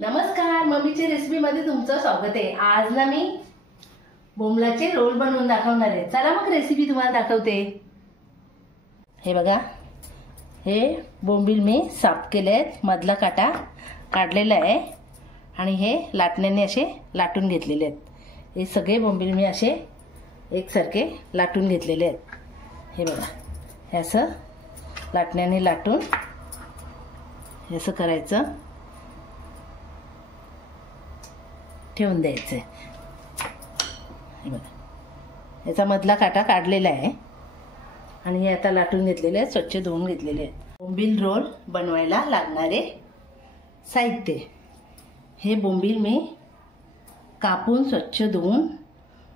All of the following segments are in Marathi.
नमस्कार, मम्मीची रेसिपीमध्ये तुमचं स्वागत आहे। आज ना मी बोंबलाचे रोल बनवून दाखवणार आहे। चला मग रेसिपी तुम्हाला दाखवते। हे बघा, हे बोंबील मी साफ केले आहेत, मधला काटा काढलेला आहे आणि हे लाटण्याने असे लाटून घेतलेले आहेत। हे सगळे बोंबील मी असे एकसारखे लाटून घेतलेले आहेत। हे बघा, हे असं लाटण्याने लाटून हे असं करायचं, ठेवून द्यायचे। हे बघा, याचा मधला काटा काढलेला आहे आणि हे आता लाटून घेतलेले आहे, स्वच्छ धुवून घेतलेले आहे। बोंबील रोल बनवायला लागणारे साहित्य, हे बोंबील मी कापून स्वच्छ धुवून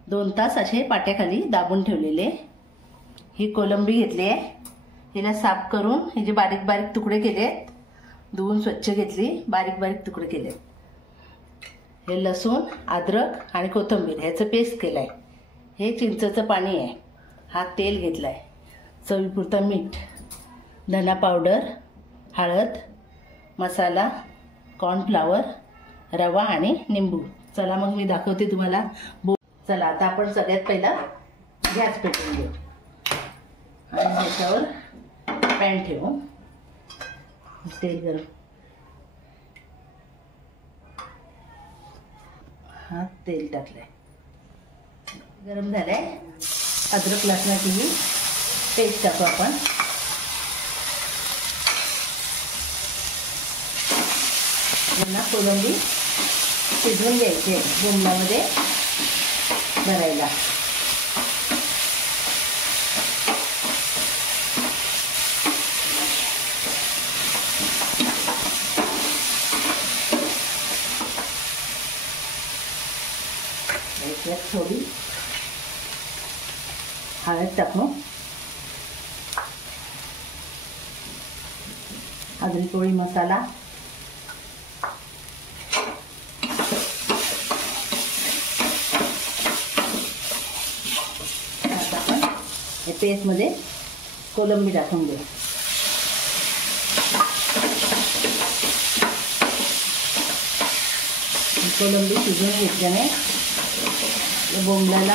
2 तास असे पाट्याखाली दाबून ठेवलेले। ही कोलंबी घेतली आहे, हिला साफ करून हिचे बारीक बारीक तुकडे केले, धुवून स्वच्छ घेतली, बारीक बारीक तुकडे केले। हे लसूण, अद्रक आणि कोथिंबीर ह्याचं पेस्ट केलं आहे। हे चिंचेचं पाणी आहे। हा तेल घेतला आहे, चवीपुरतं मीठ, धना पावडर, हळद, मसाला, कॉर्नफ्लॉवर, रवा आणि निंबू। चला मग मी दाखवते तुम्हाला। चला आता आपण सगळ्यात पहिला गॅस पेटवून घेऊ आणि त्याच्यावर पॅन ठेवून तेल गरम, हा तेल टाकलंय, गरम झालंय। अद्रक लसणाची ही पेस्ट टाकू आपण। पुन्हा कोलंबी शिजवून घ्यायची बोंबलामध्ये भरायला। थोडी हळद टाकू, आदरी पोळी मसाला, आता आपण हे पेस्ट मध्ये कोलंबी टाकून घेऊ। कोलंबी शिजवून घेतल्याने बोंबलाला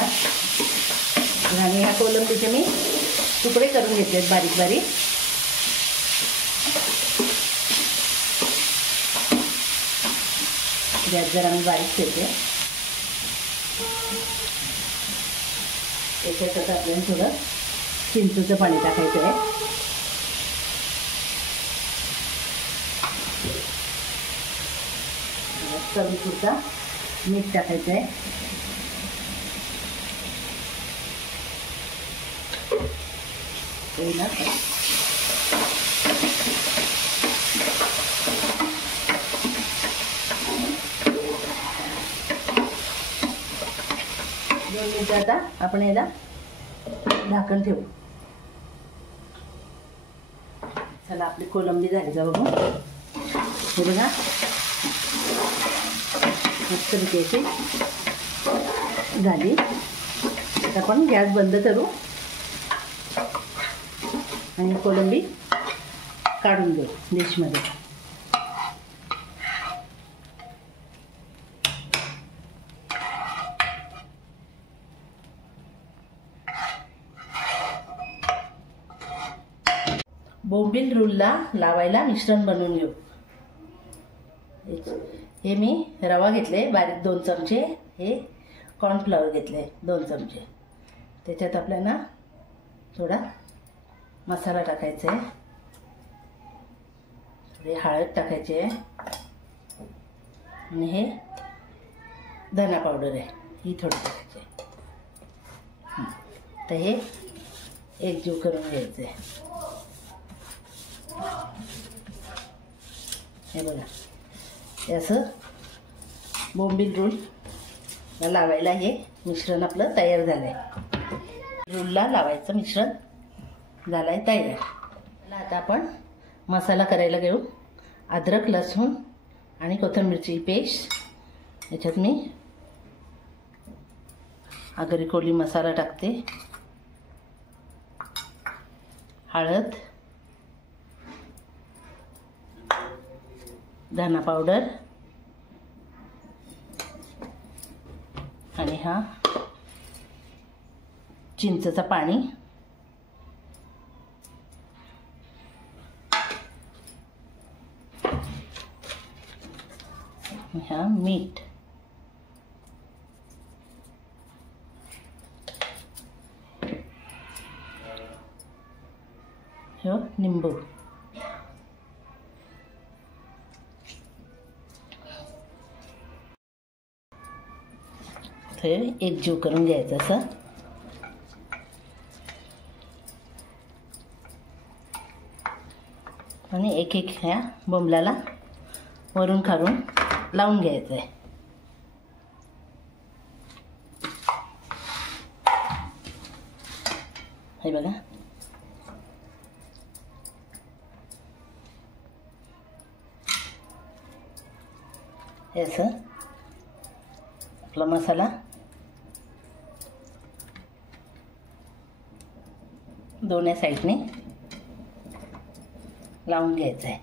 आणि ह्या कोलंबीचे मी तुकडे करून घेतले बारीक बारीक। गॅस जरा मी बारीक ठेवते। याच्यात आता आपल्याला थोडं चिंचेचं पाणी टाकायचं आहे। चवीपुरता मीठ टाकायचं आहे। दोन मिनिट आता आपण याला झाकण ठेवू। चला आपली कोलंबी झाली का बघू। हे बघा, मस्त अशी झाली। आता आपण गॅस बंद करू आणि कोलंबी काढून घेऊ डिशमध्ये। बोंबील रोलला लावायला मिश्रण बनवून घेऊ। हे मी रवा घेतले बारीक 2 चमचे, हे कॉर्नफ्लॉवर घेतले 2 चमचे। त्याच्यात आपल्याला थोडा मसाला टाकायचा आहे, थोडी हळद टाकायची आहे आणि हे धना पावडर आहे, ही थोडी टाकायची आहे। तर हे एकजीव करून घ्यायचं आहे। हे बघा, हे असं बोंबील रोल लावायला हे मिश्रण आपलं तयार झालं आहे। रोलला लावायचं मिश्रण झालाय तयार। आता आपण मसाला करायला घेऊ। अद्रक, लसूण आणि कोथिंबीरची पेस्ट, याच्यात मी आगरी कोळी मसाला टाकते, हळद, धना पावडर, आणि हा चिंचेचं पाणी, हा मीठ, हो निंबू, हे एकजीव करून घ्यायचं असं. आणि एक एक ह्या बोंबलाला वरून खालून लावून घ्यायचं आहे. हे बघा, हे असं आपला मसाला दोन्ही साईडने लावून घ्यायचा आहे.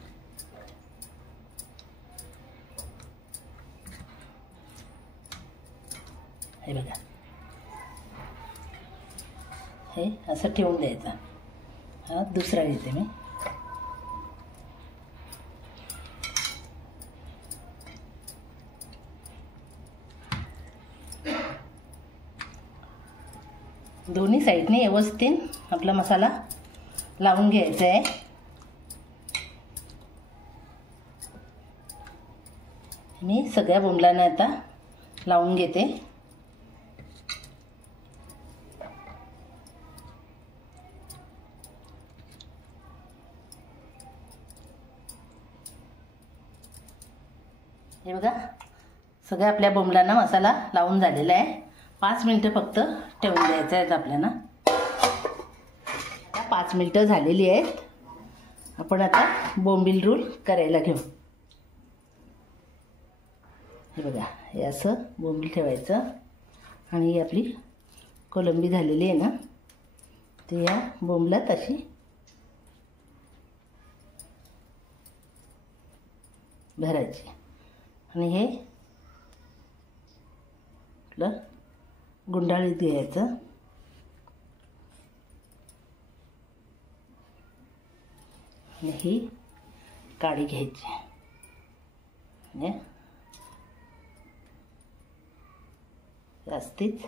हे बघा, हे असं ठेवून द्यायचं. हा दुसरा घेते मी. दोन्ही साईडने व्यवस्थित आपला मसाला लावून घ्यायचा आहे. मी सगळ्या बोंबलांना आता लावून घेते. हे बघा, सगळ्या आपल्या बोंबलांना मसाला लावून झालेला आहे. 5 मिनिटं फक्त ठेवून द्यायचं आहे आपल्याला. आता 5 मिनिटं झालेली आहेत. आपण आता बोंबील रोल करायला घेऊ. हे बघा, हे असं बोंबील ठेवायचं आणि ही आपली कोलंबी झालेली आहे ना, ती या बोंबलात अशी भरायची. आणि हे आपलं गुंडाळीत घ्यायचं. आणि ही काडी घ्यायची. जास्तीच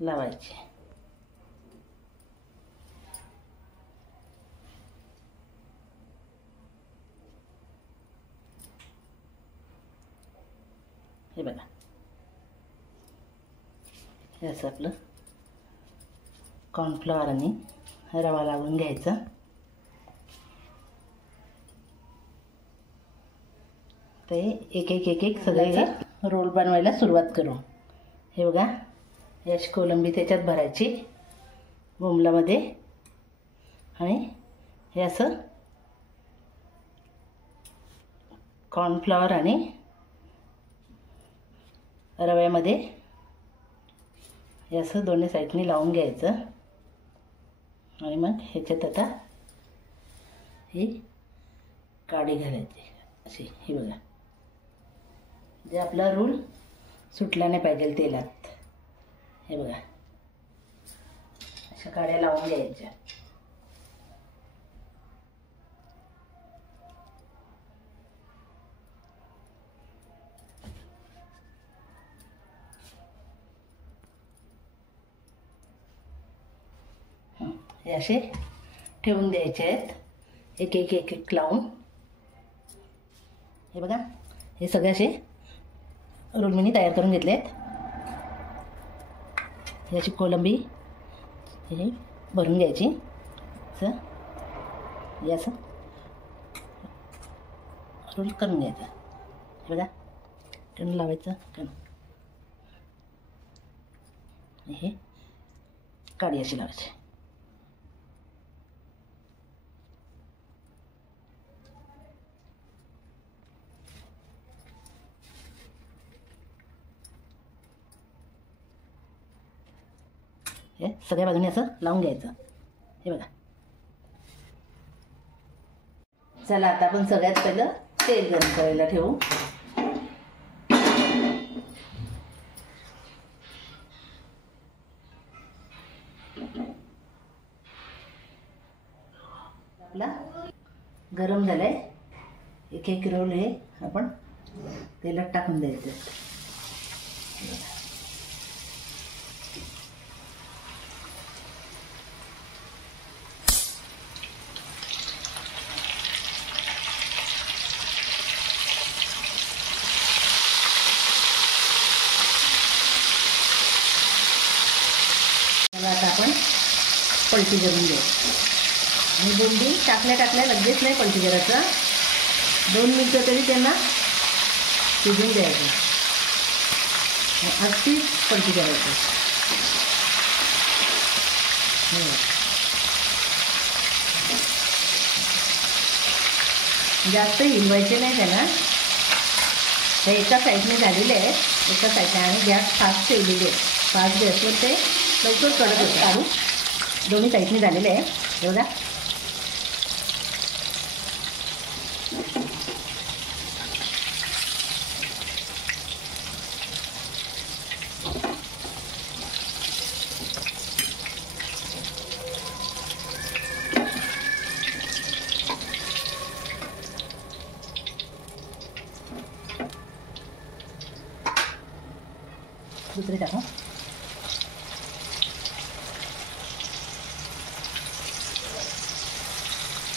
लावायची. हे बघा, हे असं आपलं कॉर्नफ्लॉवर आणि रवा लावून घ्यायचा. ते एक एक एक एक सगळे रोल बनवायला सुरुवात करू. हे बघा, ही अशी कोलंबी त्याच्यात भरायची बोंबलामध्ये. आणि हे असं कॉर्नफ्लॉवर आणि रव्यामध्ये हे असं दोन्ही साईडनी लावून घ्यायचं. आणि मग ह्याच्यात आता ही काडी घालायची अशी. ही बघा, जे आपला रोल सुटला नाही पाहिजे तेलात. हे बघा, अशा काड्या लावून घ्यायच्या. हे असे ठेवून द्यायचे आहेत एक एक एक एक लावून. हे बघा, हे सगळे असे रोल मी तयार करून घेतले आहेत. ही अशी कोलंबी हे भरून घ्यायची. असं हे असं रोल करून घ्यायचा. हे बघा, कण लावायचं कण. हे काडी अशी लावायची. हे सगळ्या बाजूने असं लावून घ्यायचं. हे बघा, चला आता आपण सगळ्यात पहिलं तेल गरम करायला ठेवू. आपला गरम झालाय. एक एक रोल हे आपण तेलात टाकून द्यायचं. आता आपण पलटी करून घेऊ. आणि बोंबील टाकल्या लगेच नाही पलटी करायचं. 2 मिनिटं तरी त्यांना शिजून द्यायचं. अगदीच पलटी करायचं. जास्त हिलवायचे नाही त्यांना. हे एका साईडने झालेले आहे. एका साईडने आणि गॅस फास्ट ठेवलेली आहे. फास्ट गॅसवर ते लवकर कडक होतं. काढू. दोन्ही साईडने झालेले आहे. हे बघा. दुसरे टाकू.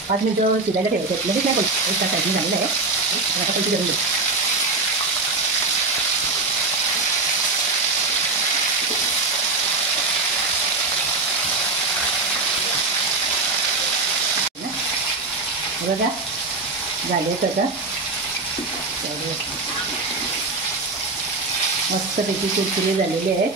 पाच मिनिटं शिजायला ठेवायचं. लगेच नाही पलटी. एका साईडने झालेलं आहे. आता पलटी करून घेऊ. बघा झाले आता. मस्तपैकी कुरकुरे झालेले आहेत.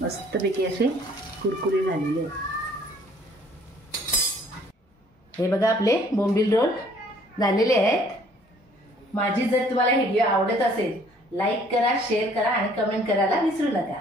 मस्तपैकी असे कुरकुरे झालेले आहेत. हे बघा आपले बोंबील रोल झालेले आहेत. माझी जर तुम्हाला व्हिडिओ आवडत असेल लाईक करा, शेअर करा आणि कमेंट करायला विसरू नका.